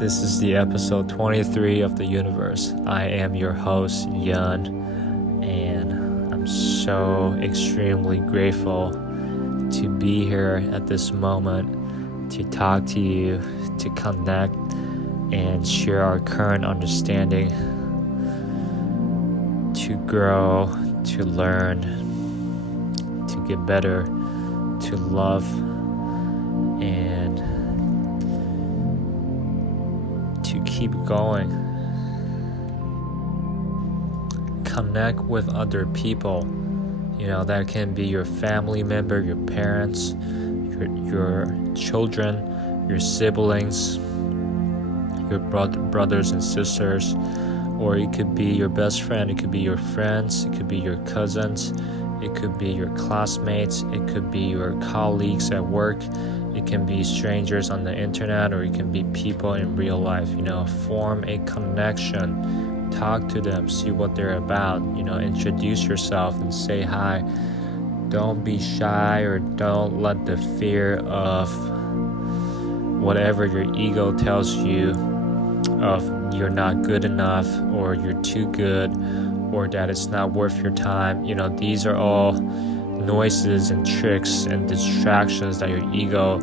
This is the episode 23 of the Universe. I am your host, Yun, and I'm so extremely grateful to be here at this moment, to talk to you, to connect, and share our current understanding, to grow, to learn, to get better, to love, and to keep going. Connect with other people. That can be your family member, your parents, your children, your siblings, your brothers and sisters, or it could be your best friend, it could be your friends, it could be your cousins, it could be your classmates, it could be your colleagues at work, it can be strangers on the internet, or it can be people in real life. Form a connection, talk to them, see what they're about, introduce yourself and say hi. Don't be shy, or don't let the fear of whatever your ego tells you of you're not good enough, or you're too good, or that it's not worth your time. These are all noises and tricks and distractions that your ego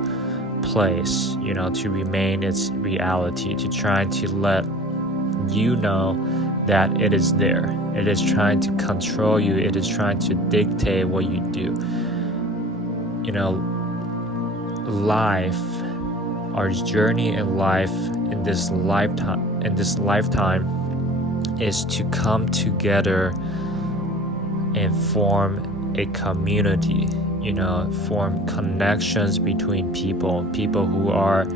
plays, to remain its reality, to try to let you know that it is there. It is trying to control you. It is trying to dictate what you do. Life, our journey in life in this lifetime is to come together and form a community, form connections between people who are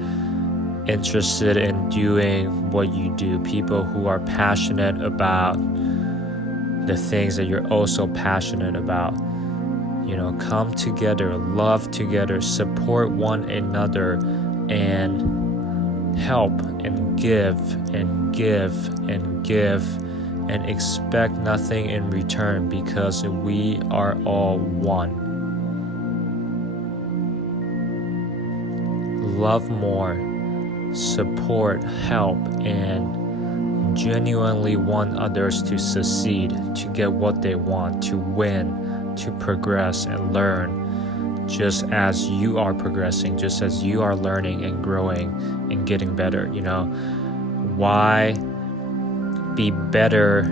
interested in doing what you do, people who are passionate about the things that you're also passionate about. Come together, love together, support one another, and help and give and give and give, and expect nothing in return, because we are all one. Love more, support, help, and genuinely want others to succeed, to get what they want, to win, to progress and learn, just as you are progressing, just as you are learning and growing and getting better. Why be better,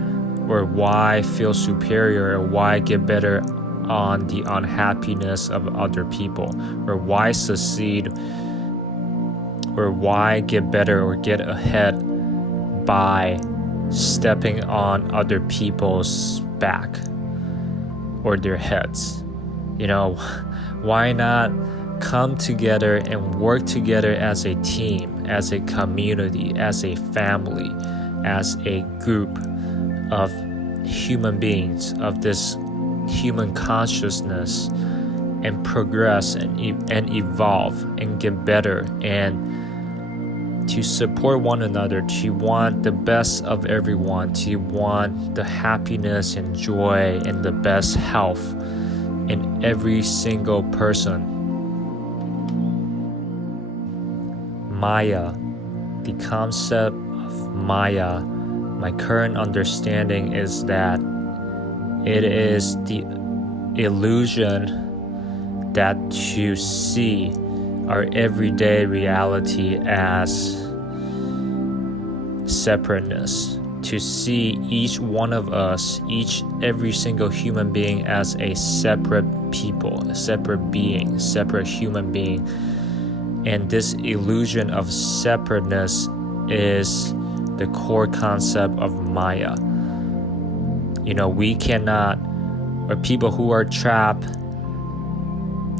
or why feel superior, or why get better on the unhappiness of other people, or why succeed, or why get better or get ahead by stepping on other people's back or their heads? Why not come together and work together as a team, as a community, as a family, as a group of human beings, of this human consciousness, and progress and evolve and get better, and to support one another, to want the best of everyone, to want the happiness and joy and the best health in every single person. Maya, the concept of Maya, my current understanding is that it is the illusion that to see our everyday reality as separateness, to see each one of us, every single human being as a separate people, a separate being, a separate human being. And this illusion of separateness is the core concept of Maya. We cannot, or people who are trapped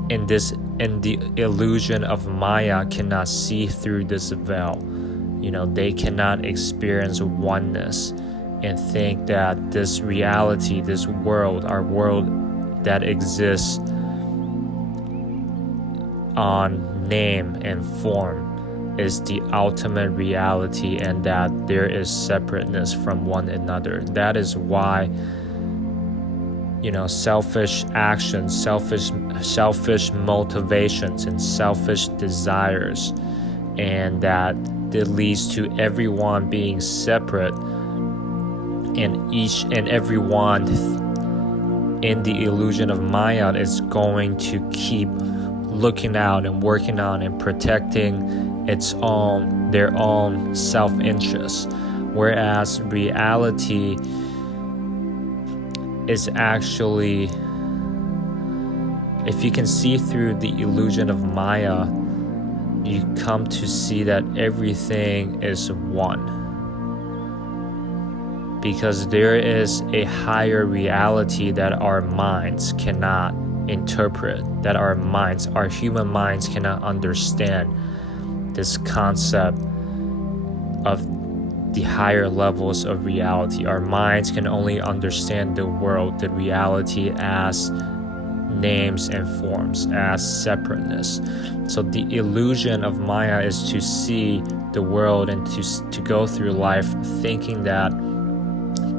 in the illusion of Maya cannot see through this veil. They cannot experience oneness and think that this reality, this world, our world that exists on name and form, is the ultimate reality, and that there is separateness from one another. That is why selfish actions, selfish motivations, and selfish desires, and that that leads to everyone being separate, and each and everyone in the illusion of Maya is going to keep looking out and working on and protecting their own self-interest, whereas reality is actually, if you can see through the illusion of Maya, you come to see that everything is one. Because there is a higher reality that our minds cannot interpret, that our human minds cannot understand this concept of the higher levels of reality. Our minds can only understand the world, the reality, as names and forms, as separateness. So the illusion of Maya is to see the world and to go through life thinking that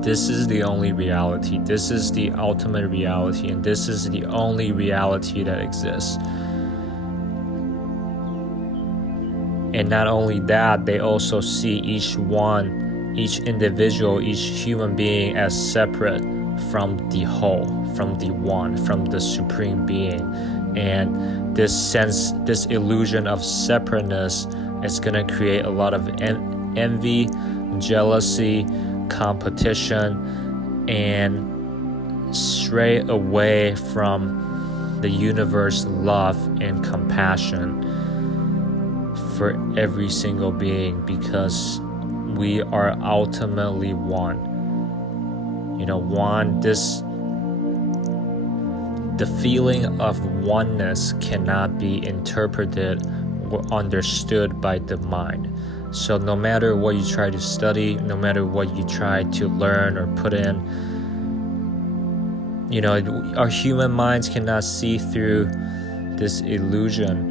this is the only reality, this is the ultimate reality, and this is the only reality that exists. And not only that, they also see each individual, each human being as separate from the whole, from the one, from the supreme being. And this illusion of separateness is going to create a lot of envy, jealousy, competition, and stray away from the universe love and compassion for every single being, because we are ultimately one. The feeling of oneness cannot be interpreted or understood by the mind. So no matter what you try to study, no matter what you try to learn or put in, our human minds cannot see through this illusion,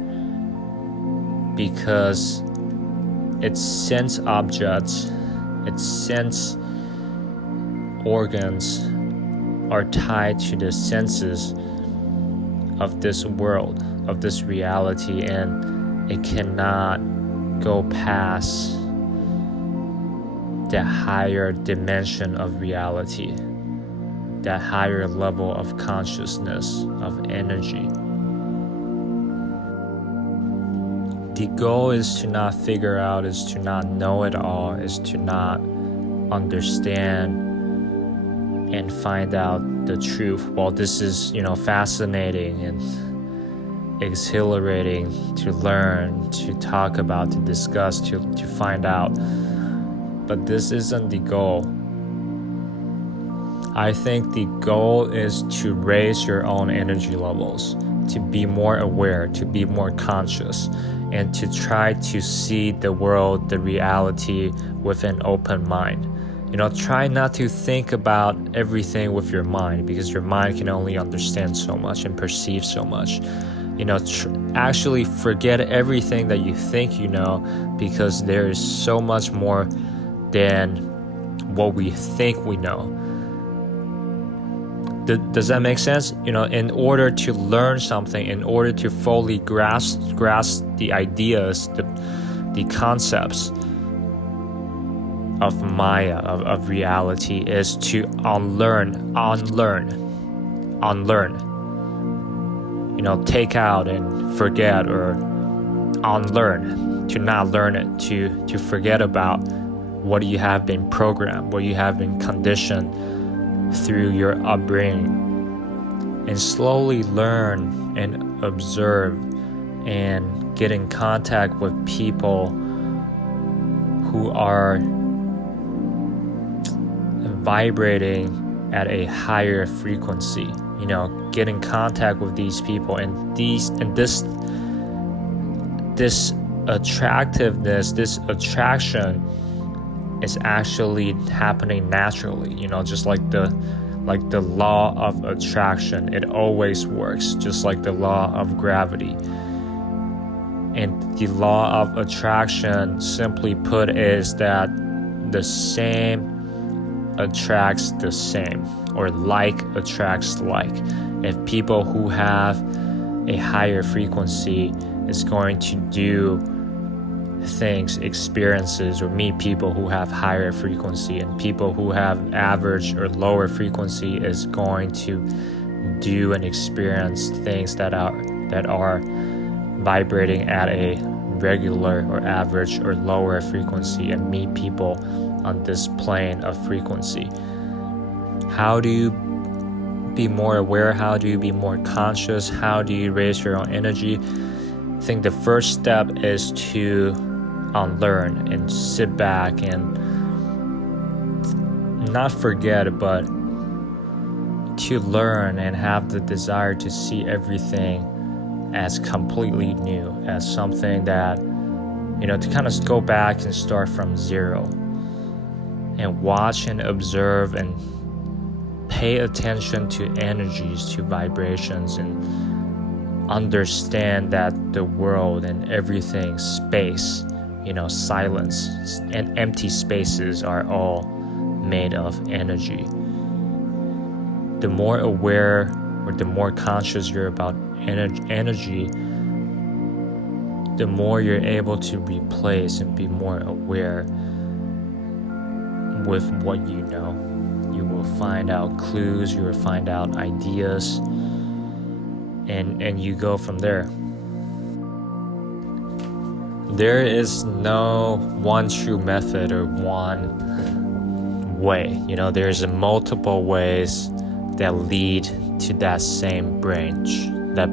because its sense objects, its sense organs are tied to the senses of this world, of this reality, and it cannot go past that higher dimension of reality, that higher level of consciousness, of energy. The goal is to not figure out, is to not know it all, is to not understand and find out the truth. Well, this is, fascinating and exhilarating to learn, to talk about, to discuss, to find out. But this isn't the goal. I think the goal is to raise your own energy levels, to be more aware, to be more conscious, and to try to see the world, the reality with an open mind. Try not to think about everything with your mind, because your mind can only understand so much and perceive so much. Actually forget everything that you think you know, because there is so much more than what we think we know. Does that make sense? In order to learn something, in order to fully grasp the ideas, the concepts of Maya, of reality, is to unlearn. Take out and forget, or unlearn, to not learn it, to forget about what you have been programmed, what you have been conditioned through your upbringing, and slowly learn and observe and get in contact with people who are vibrating at a higher frequency. Get in contact with these people, and this attractiveness, this attraction is actually happening naturally. Just like the law of attraction, it always works, just like the law of gravity. And the law of attraction, simply put, is that the same attracts the same, or like attracts like. If people who have a higher frequency is going to do things, experiences, or meet people who have higher frequency, and people who have average or lower frequency is going to do and experience things that are vibrating at a regular or average or lower frequency, and meet people on this plane of frequency. How do you be more aware? How do you be more conscious? How do you raise your own energy? I think the first step is to unlearn and sit back and not forget, but to learn and have the desire to see everything as completely new, as something that, to kind of go back and start from zero and watch and observe and pay attention to energies, to vibrations, and understand that the world and everything, space, silence and empty spaces are all made of energy. The more aware or the more conscious you're about energy, the more you're able to replace and be more aware with what you know. You will find out clues, you will find out ideas, and you go from there. There is no one true method or one way. There's multiple ways that lead to that same branch that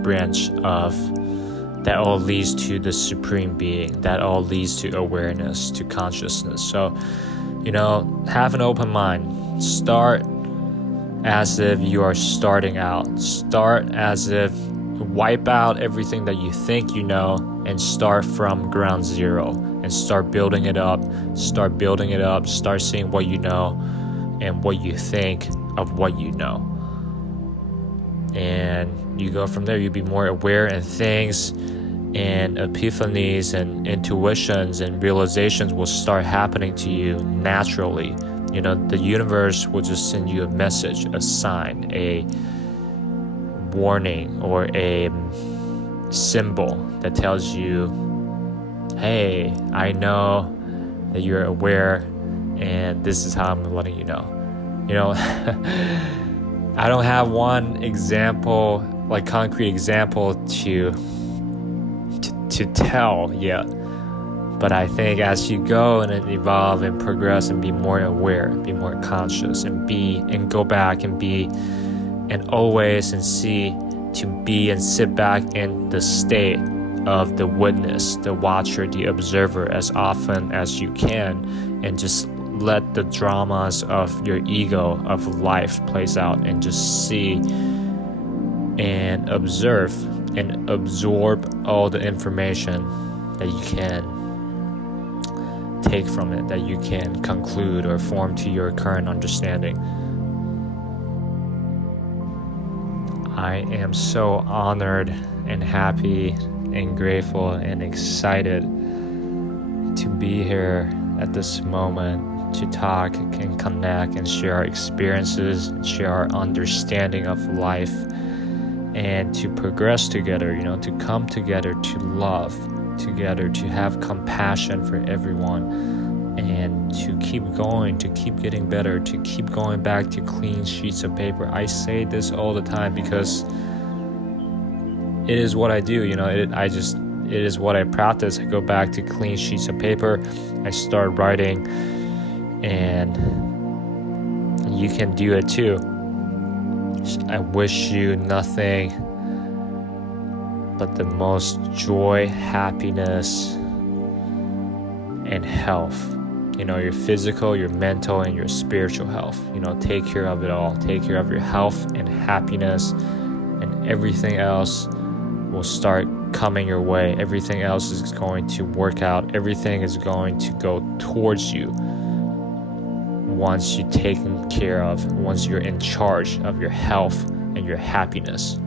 all leads to the supreme being, that all leads to awareness, to consciousness. So, have an open mind. Start as if you are starting out. Start as if wipe out everything that you think you know and start from ground zero and start building it up. Start seeing what you know and what you think of what you know. And you go from there. You be more aware, and things and epiphanies and intuitions and realizations will start happening to you naturally. The universe will just send you a message, a sign, a warning, or a symbol that tells you, hey, I know that you're aware, and this is how I'm letting you know. I don't have one example, like concrete example to tell yet, but I think as you go and evolve and progress and be more aware, be more conscious, and go back and be and always and see to be and sit back in the state of the witness, the watcher, the observer as often as you can, and just let the dramas of your ego of life plays out, and just see and observe and absorb all the information that you can take from it, that you can conclude or form to your current understanding. I am so honored and happy and grateful and excited to be here at this moment to talk and connect and share our experiences, share our understanding of life, and to progress together, to come together, to love together, to have compassion for everyone, and to keep going, to keep getting better, to keep going back to clean sheets of paper. I say this all the time because it is what I do, it is what I practice. I go back to clean sheets of paper, I start writing, and you can do it too. I wish you nothing but the most joy, happiness, and health. Your physical, your mental, and your spiritual health. Take care of it all. Take care of your health and happiness, and everything else will start coming your way. Everything else is going to work out. Everything is going to go towards you once you're taken care of, once you're in charge of your health and your happiness.